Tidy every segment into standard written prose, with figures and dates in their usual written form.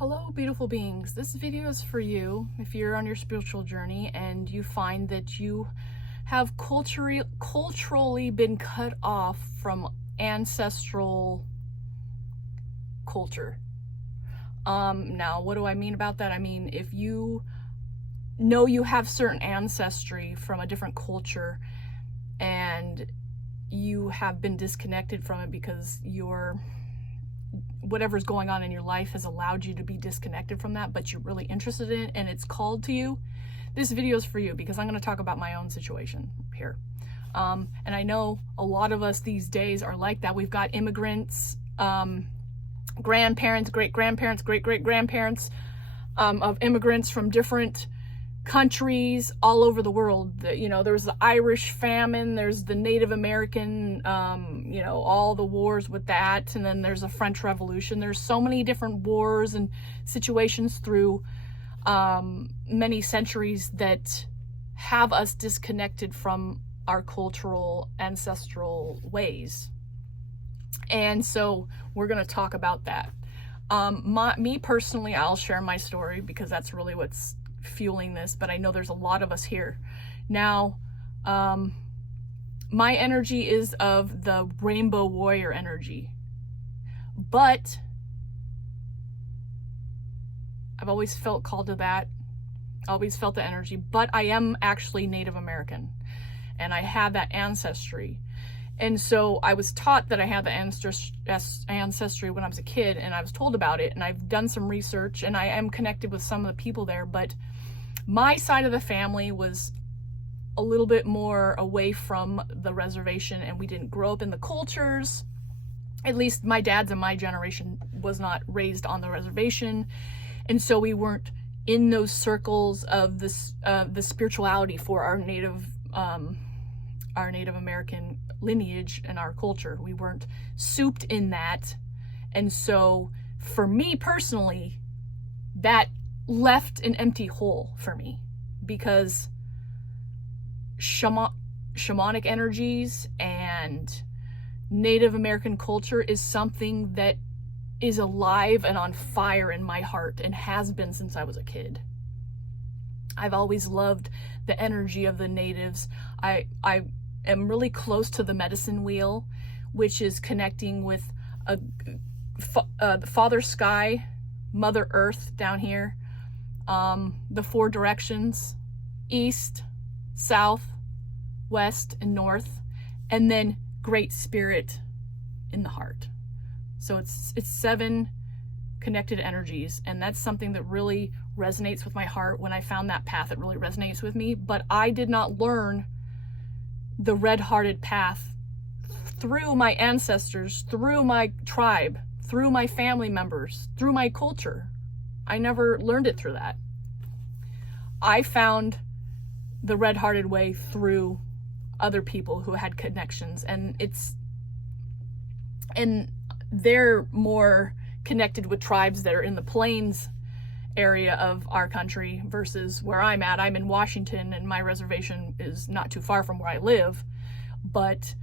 Hello, beautiful beings. This video is for you if you're on your spiritual journey and you find that you have culturally been cut off from ancestral culture. Now, what do I mean about that? I mean, if you know you have certain ancestry from a different culture and you have been disconnected from it because whatever's going on in your life has allowed you to be disconnected from that, but you're really interested in it and it's called to you, this video is for you because I'm going to talk about my own situation here. And I know a lot of us these days are like that. We've got immigrants, grandparents, great-grandparents, great-great-grandparents of immigrants from different countries all over the world. There's the Irish famine, there's the Native American, all the wars with that, and then there's the French Revolution. There's so many different wars and situations through many centuries that have us disconnected from our cultural ancestral ways. And so we're going to talk about that. Me personally, I'll share my story because that's really what's fueling this, but I know there's a lot of us here. Now, my energy is of the rainbow warrior energy, but I've always felt called to that, always felt the energy, but I am actually Native American and I have that ancestry. And so I was taught that I had the ancestry when I was a kid, and I was told about it, and I've done some research, and I am connected with some of the people there, but my side of the family was a little bit more away from the reservation, and we didn't grow up in the cultures. At least my dad's and my generation was not raised on the reservation, and so we weren't in those circles of this the spirituality for our Native American lineage and our culture. We weren't souped in that. And so for me personally, that left an empty hole for me, because shamanic energies and Native American culture is something that is alive and on fire in my heart and has been since I was a kid. I've always loved the energy of the natives. I am really close to the medicine wheel, which is connecting with the Father Sky, Mother Earth down here, the four directions, east, south, west, and north, and then Great Spirit in the heart. So it's 7 connected energies, and that's something that really resonates with my heart. When I found that path, it really resonates with me, but I did not learn the red-hearted path through my ancestors, through my tribe, through my family members, through my culture. I never learned it through that. I found the red-hearted way through other people who had connections, and they're more connected with tribes that are in the plains area of our country versus where I'm at. I'm in Washington, and my reservation is not too far from where I live, but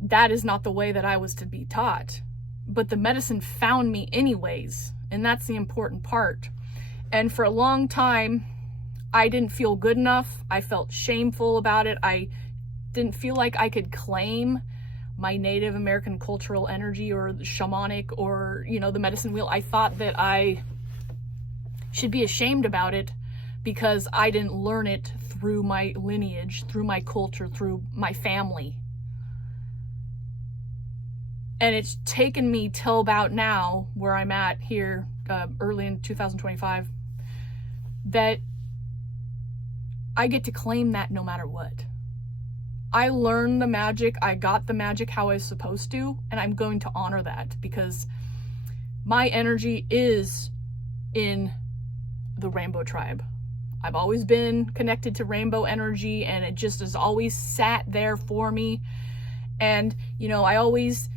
that is not the way that I was to be taught. But the medicine found me anyways, and that's the important part. And for a long time, I didn't feel good enough. I felt shameful about it. I didn't feel like I could claim my Native American cultural energy or the shamanic or, the medicine wheel. I thought that I should be ashamed about it because I didn't learn it through my lineage, through my culture, through my family. And it's taken me till about now, where I'm at here, early in 2025, that I get to claim that no matter what. I learned the magic, I got the magic how I was supposed to, and I'm going to honor that because my energy is in the rainbow tribe. I've always been connected to rainbow energy, and it just has always sat there for me. And, I always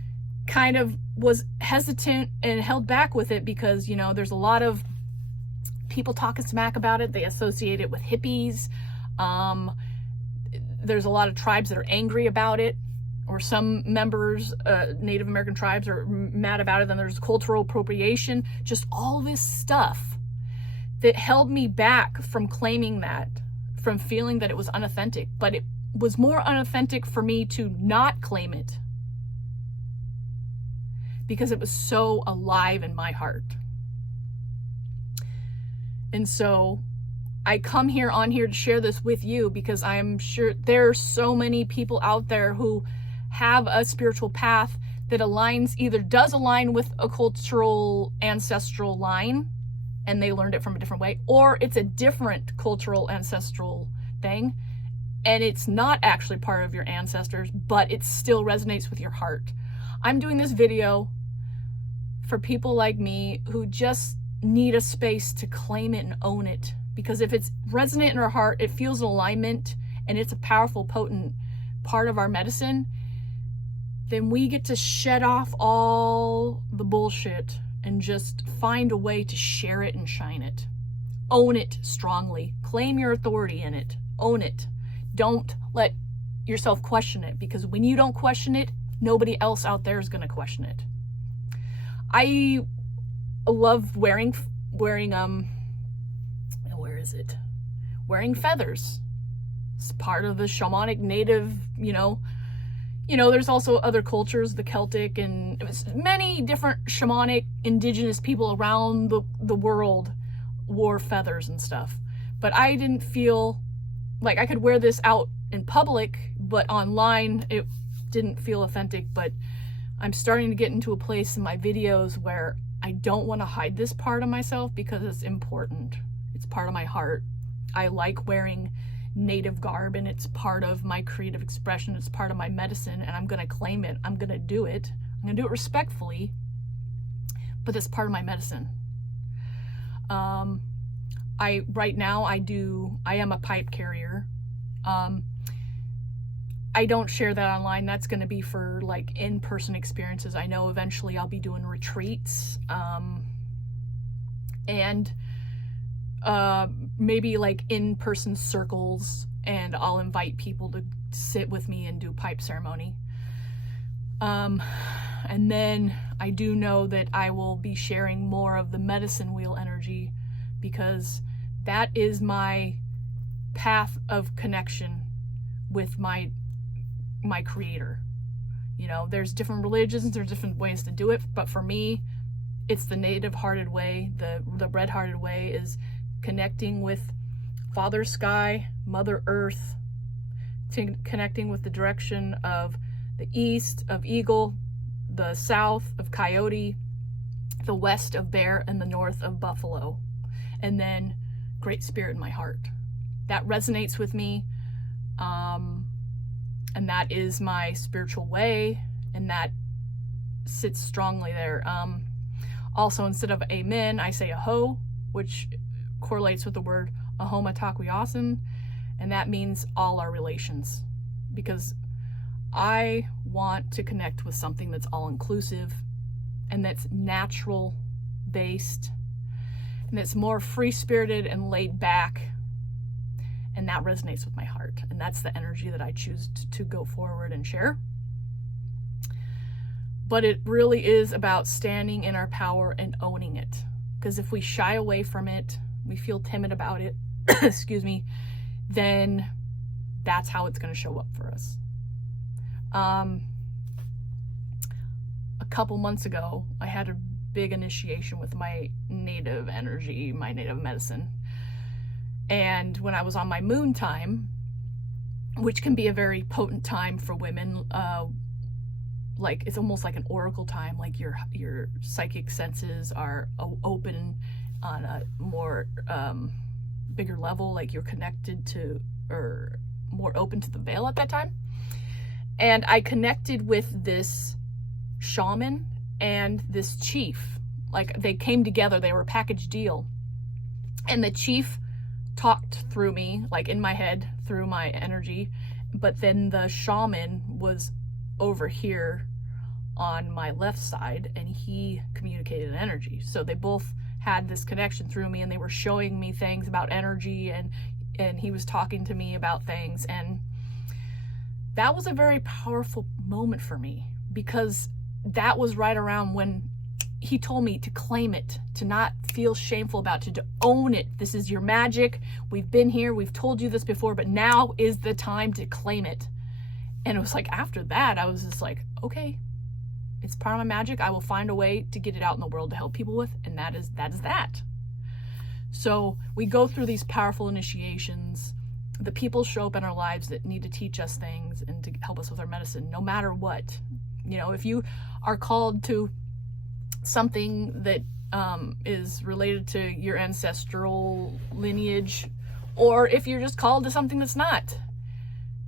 kind of was hesitant and held back with it because, there's a lot of people talking smack about it. They associate it with hippies. There's a lot of tribes that are angry about it. or some members, Native American tribes are mad about it. Then there's cultural appropriation, just all this stuff that held me back from claiming that, from feeling that it was unauthentic. But it was more unauthentic for me to not claim it because it was so alive in my heart. And so I come on here to share this with you because I'm sure there are so many people out there who have a spiritual path that does align with a cultural ancestral line, and they learned it from a different way, or it's a different cultural ancestral thing, and it's not actually part of your ancestors, but it still resonates with your heart. I'm doing this video for people like me who just need a space to claim it and own it, because if it's resonant in our heart, it feels an alignment, and it's a powerful, potent part of our medicine, then we get to shed off all the bullshit and just find a way to share it and shine it. Own it strongly. Claim your authority in it. Own it. Don't let yourself question it, because when you don't question it, nobody else out there is going to question it. I love wearing feathers. It's part of the shamanic native, there's also other cultures, the Celtic and many different shamanic indigenous people around the world wore feathers and stuff. But I didn't feel like I could wear this out in public, but online it didn't feel authentic. But I'm starting to get into a place in my videos where I don't want to hide this part of myself because it's important. It's part of my heart. I like wearing native garb, and it's part of my creative expression. It's part of my medicine, and I'm going to claim it. I'm going to do it. I'm going to do it respectfully, but it's part of my medicine. Right now I am a pipe carrier. I don't share that online. That's going to be for like in-person experiences. I know eventually I'll be doing retreats, and maybe like in-person circles, and I'll invite people to sit with me and do pipe ceremony. And then I do know that I will be sharing more of the medicine wheel energy, because that is my path of connection with my creator. There's different religions, there's different ways to do it, but for me, it's the native hearted way. The red hearted way is connecting with Father Sky, Mother Earth, connecting with the direction of the east of Eagle, the south of Coyote, the west of Bear, and the north of Buffalo. And then Great Spirit in my heart. That resonates with me, and that is my spiritual way, and that sits strongly there. Also, instead of amen, I say aho, which correlates with the word ahoma takuyasin, and that means all our relations, because I want to connect with something that's all-inclusive and that's natural based, and that's more free-spirited and laid back, and that resonates with my heart, and that's the energy that I choose to go forward and share. But it really is about standing in our power and owning it, because if we shy away from it, we feel timid about it, excuse me, then that's how it's going to show up for us. A couple months ago, I had a big initiation with my native energy, my native medicine. And when I was on my moon time, which can be a very potent time for women, like it's almost like an oracle time, like your psychic senses are open on a more bigger level, like you're connected to, or more open to the veil at that time. And I connected with this shaman and this chief. Like they came together, they were a package deal. And the chief talked through me, like in my head, through my energy, but then the shaman was over here on my left side, and he communicated energy. So they both had this connection through me, and they were showing me things about energy, and he was talking to me about things, and that was a very powerful moment for me, because that was right around when he told me to claim it, to not feel shameful about it, to own it. This is your magic. We've been here. We've told you this before, but now is the time to claim it. And it was like, after that, I was just like, okay, it's part of my magic. I will find a way to get it out in the world to help people with. And that is that. So we go through these powerful initiations. The people show up in our lives that need to teach us things and to help us with our medicine, no matter what. You know, if you are called to something that is related to your ancestral lineage, or if you're just called to something that's not,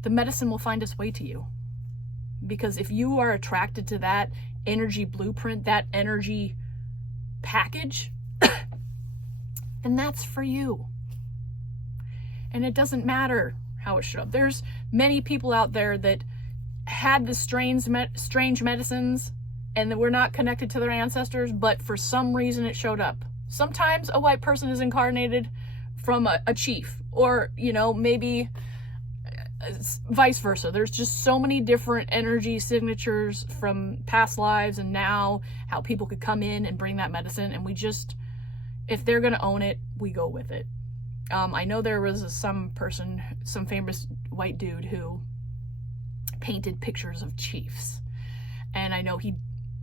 the medicine will find its way to you. Because if you are attracted to that energy blueprint, that energy package, then that's for you. And it doesn't matter how it showed up. There's many people out there that had the strange medicines and that were not connected to their ancestors, but for some reason it showed up. Sometimes a white person is incarnated from a chief, or, you know, maybe vice versa. There's just so many different energy signatures from past lives and now, how people could come in and bring that medicine, and we just, if they're going to own it, we go with it. I know there was some famous white dude who painted pictures of chiefs, and I know he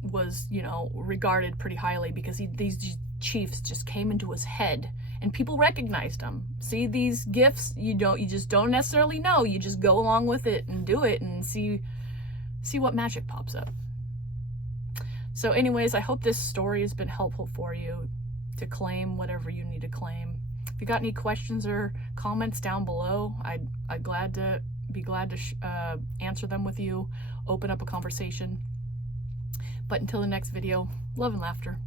was, you know, regarded pretty highly because these chiefs just came into his head and people recognized him. See, these gifts, you just don't necessarily know. You just go along with it and do it and see what magic pops up. So anyways, I hope this story has been helpful for you to claim whatever you need to claim. If you got any questions or comments down below, I'd be glad to answer them with you, open up a conversation. But until the next video, love and laughter.